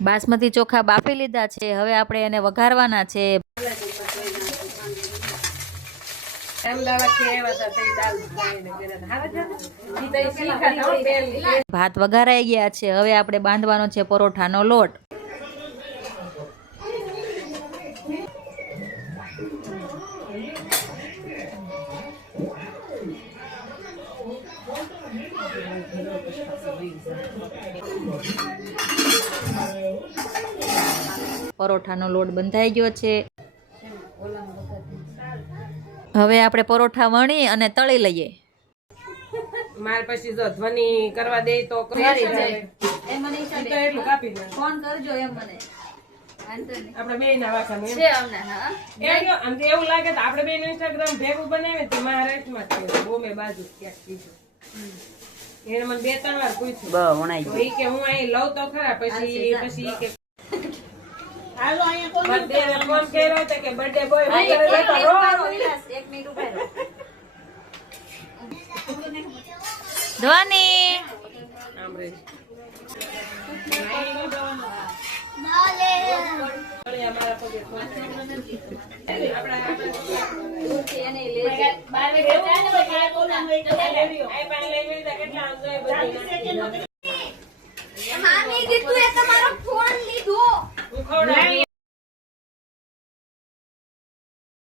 બાસમતી ચોખા બાફી લીધા છે, હવે આપણે એને વઘારવાના છે। ભાત વઘારાઈ ગયા છે, હવે આપણે બાંધવાનો છે પરોઠાનો લોટ। પરોઠાનો લોટ બંધાઈ ગયો છે, હવે આપણે પરોઠા વણી અને તળી લઈએ। માર પછી જો ધ્વનિ કરવા દે તો કરી જાય એ મને એટલું કાપી દે ફોન કરજો એમ મને આપણે બે ના વાસણ છે અમને હા આમ તો એવું લાગે તો આપણે બે ઇન્સ્ટાગ્રામ ભેગું બનાવે તો મહારાષ્ટ્રમાં છે બોમ્બે બાજુ ક્યાંક કીધું એને મને 2-3 વાર પૂછ્યું બ વણાઈ ગયું કે હું અહીં લઉં તો ખરા પછી કે હાલો અહીંયા કોણ બર્થડે ફોન કર્યો તો કે બર્થડે બોય વગર બેઠો રો 1 મિનિટ ઉભા રહો ધ્વનિ